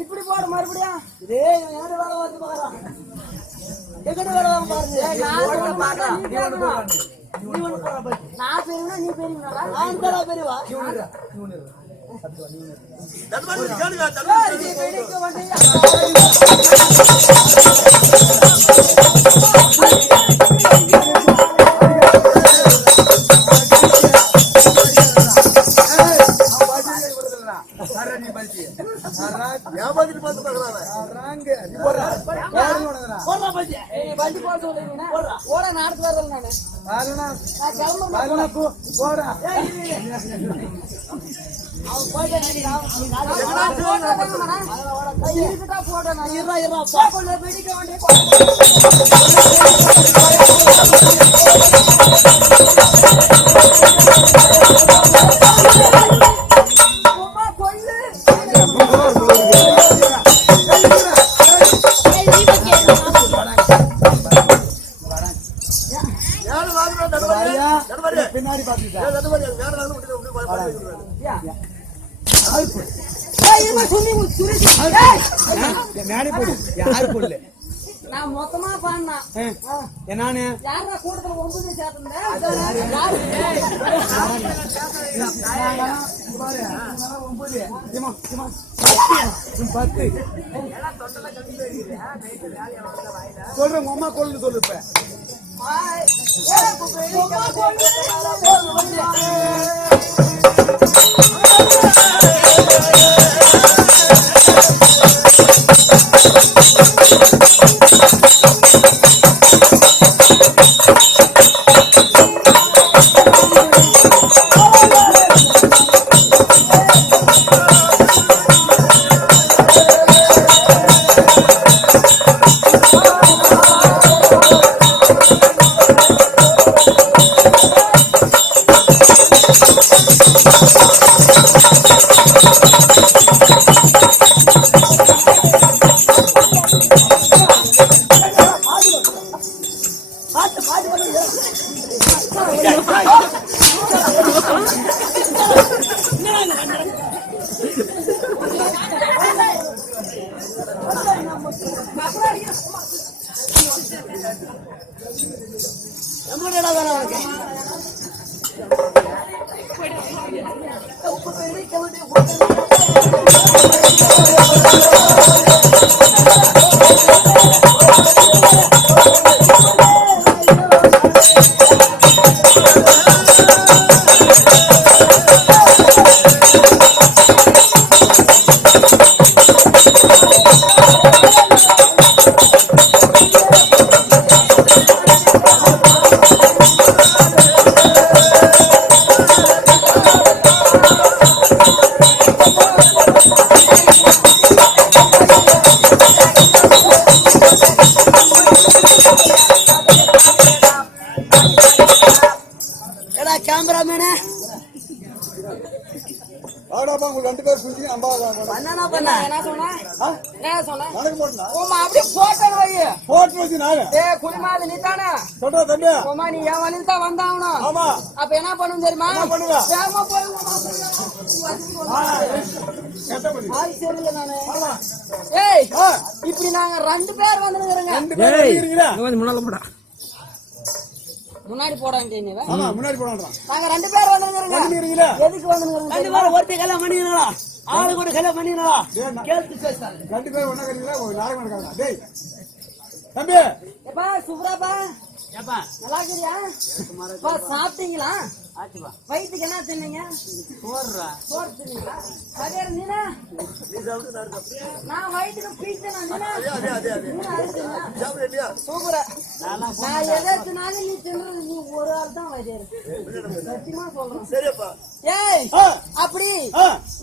இப்படி போட மறுபடியும் நான் பெரியவனா நீ பெரியவனா நான் பெரியவா பின்னாடி நான் மொத்தமா பாடினா என்னானு யாரா கூட்டத்துல 9 சேர்த்தேன் சொல்றேன் உங்க அம்மா கொள்ளு சொல்லு இப்ப அப்ப என்ன பண்ணும் தெரியுமா இப்படி நாங்க 2 பேர் வந்து முன்னாடி போடாங்க முன்னாடி போடாங்க நாங்க 2 பேர் வந்து எதுக்கு வந்து ஒருத்தி கல்யாணம் பண்ணிக்கிறா ஆளு கூட கல்யாணம் பண்ணிக்கிறா கேட்டு பேசுறாங்க 2 பேர் ஒண்ணா கறிங்களா நாடகம் நடக்காதா டேய் தம்பி ஏப்பா சுப்ராப்பா ஏப்பா நல்லா இருக்கறியா பா சாப்பிட்டீங்களா ஆச்சுப்பா. வயிற்றுக்கு என்ன தின்னீங்க? போடுறா. சோறு தின்னீங்களா? அதே நீனா? நான் வயிற்றுக்கு பீச்சனா நீனா? நீனா அரிசிங்களா? சூப்பரா. நான் எதை தின்னாலும் நீ தின்றது நீ ஒரு ஆள் தான் வயிறு. சத்தியமா சொல்றேன். ஏய் அப்படி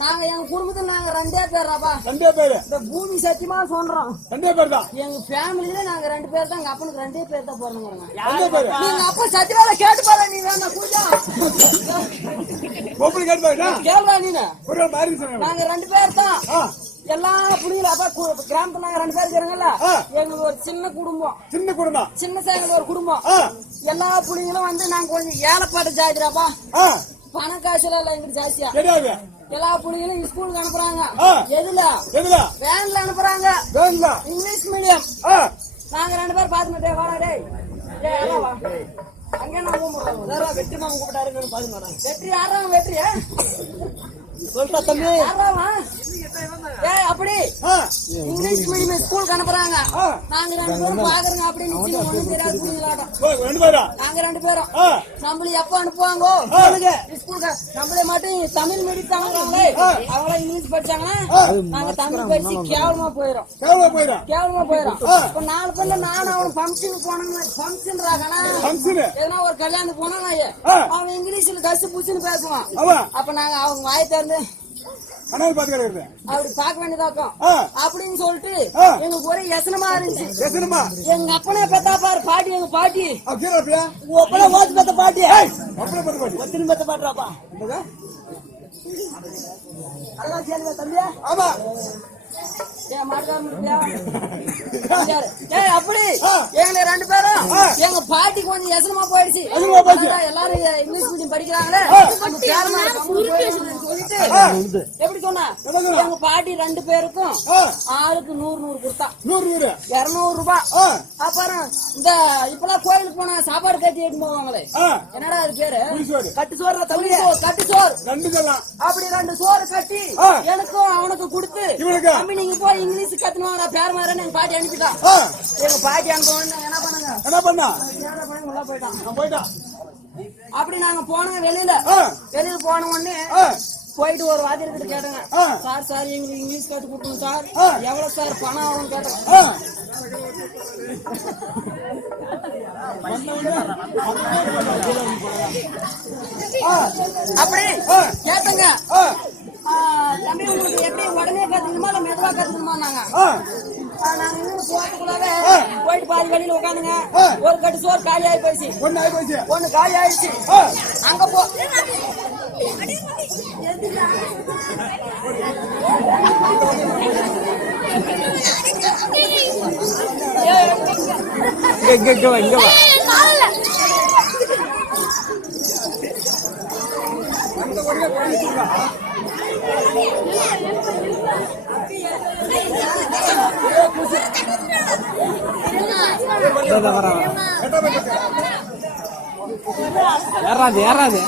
நாங்க எங்க குடும்பத்துல நாங்க 2 பேர்ப்பா. 2 பேரு. இந்த பூமி சத்தியமா சொல்றோம். 2 பேர் தான். எங்க ஃபேமிலியில நாங்க 2 பேர் தான். எங்க அப்பனுக்கு 2 பேர் தான் பிறந்தாங்க. 2 பேரு. நீங்க அப்பா சத்தியமா கேட்டு பாரு. நீ வேணா கூஜா கோபுரி கேட்டு பாருடா. கேளுடா நீங்க. ஒரு மாதிரி சொன்னாங்க. நாங்க 2 பேர் தான். எல்லா புள்ளிகளும் அப்பா கிராமத்துல நாங்க 2 பேர் இருக்கிறாங்கல்ல. எங்களுக்கு ஒரு சின்ன குடும்பம். சின்ன குடும்பம். சின்ன சேகல் ஒரு குடும்பம். எல்லா புள்ளிகளும் வந்து நாங்க கொஞ்சம் ஏலப்பாடு ஜாதிராப்பா. பண காசுல எல்லாம் எங்களுக்கு ஜாஸ்தியா கிடையாது. எல்லா புள்ளிகளும் ஸ்கூலுக்கு அனுப்புறாங்க. எதுல? வேன்ல அனுப்புறாங்க. English medium. நாங்க 2 பேர் பாத்துட்டே வாடா டேய். டேய் வா. அங்க நான் கூப்பிடுறேன். வெற்றி மாமா கூப்பிட்டாருன்னு பாத்துறேன். வெற்றி யாராங்க வெற்றி? சொல்றா தம்பி. யாராவா? ஏய் அப்படி இங்கிலீஷ் மீடியம் ஸ்கூலுக்கு அனுப்புறாங்க. நாங்க 2 பேரும் பாக்குறோங்க. அப்படி நிச்சயம் ஒண்ணும் தெரியாது புரியலாட்டம். 2 பேரா? நாங்க 2 பேரும். நம்மள எப்ப அனுப்புவாங்க ஸ்கூலுக்கு? நம்மள மட்டும் தமிழ் மீடியம் தாங்கிறாங்களே. அவங்கள இங்கிலீஷ் படிச்சாங்கன்னா நாங்க தமிழ் படிச்சு கேவலமா போயிடும். கேவலமா போயிடும். இப்ப 4 பேர்ல நானும் அவன் ஃபங்க்ஷனுக்கு போனாங்க. ஃபங்க்ஷன் ராகனா எதனா ஒரு கல்யாணத்துக்கு போனா அவன் இங்கிலீஷ்ல கசு புச்சுன்னு பேசுவான். அப்ப நாங்க அவங்க வாயை திறந்து அப்படி பாக்க வேண்டியதாக்கும் அப்படின்னு சொல்லிட்டு எங்களுக்கு ஒரே யசனமா இருந்துச்சு. எங்க அப்பனே பெத்தா பாரு பாட்டி. எங்க பாட்டி ஒப்பனை ஓத்து பெத்த பாட்டி. ஒத்தினு பெத்த பாட்டுறாப்பா. அதான் கேள்வி தம்பியா. ஆமா அப்படி எங்க 2 பேரும் எங்க பாட்டி கொஞ்சம் யசனமா போயிடுச்சு. எல்லாரும் இங்கிலீஷ் மீடியம் படிக்கிறாங்களே சொல்லிட்டு எப்படி சொன்னா எங்க பாட்டி 2 பேருக்கும் ஆளுக்கு 100 கொடுத்தா 200 ரூபாய். அப்புறம் இந்த இப்பெல்லாம் கோயிலுக்கு போனா சாப்பாடு கட்டி எடுத்து போவாங்களே என்னடா அது பேரு? கட்டு சோறு. கட்டு சோறு. அப்படி 2 சோறு கட்டி எனக்கும் அவனுக்கு கொடுத்து தம்பி நீங்க போய் இங்கிலீஷ் கத்துனாங்க பேர் மாதிரி எங்க பாட்டி அனுப்பிட்டான். எங்க பாட்டி அனுப்ப என்ன பண்ணாங்க போயிட்டான். அப்படி நாங்க போனோம் வெளியில போன உடனே போயிட்டு ஒரு வாத்தியார் கிட்ட கேட்டாங்க. சார் எங்களுக்கு இங்கிலீஷ் கத்து கொடுக்கணும் சார். எவ்வளவு சார் பணம் ஆகும்னு கேட்டாங்க. அப்படி கேட்டங்க. தம்பி உங்களுக்கு எப்படி உடனே கத்துக்கணுமா இல்ல மெதுவா கத்துக்கணுமா? நாங்க இன்னும் போறதுக்குள்ளாவே போயிட்டு பாதி வெளியில உட்காந்துங்க. ஒரு கட்டு சோறு காலி ஆகி போயிடுச்சு. ஒண்ணு காலி ஆயிடுச்சு. அங்க போ இங்க வா யாராது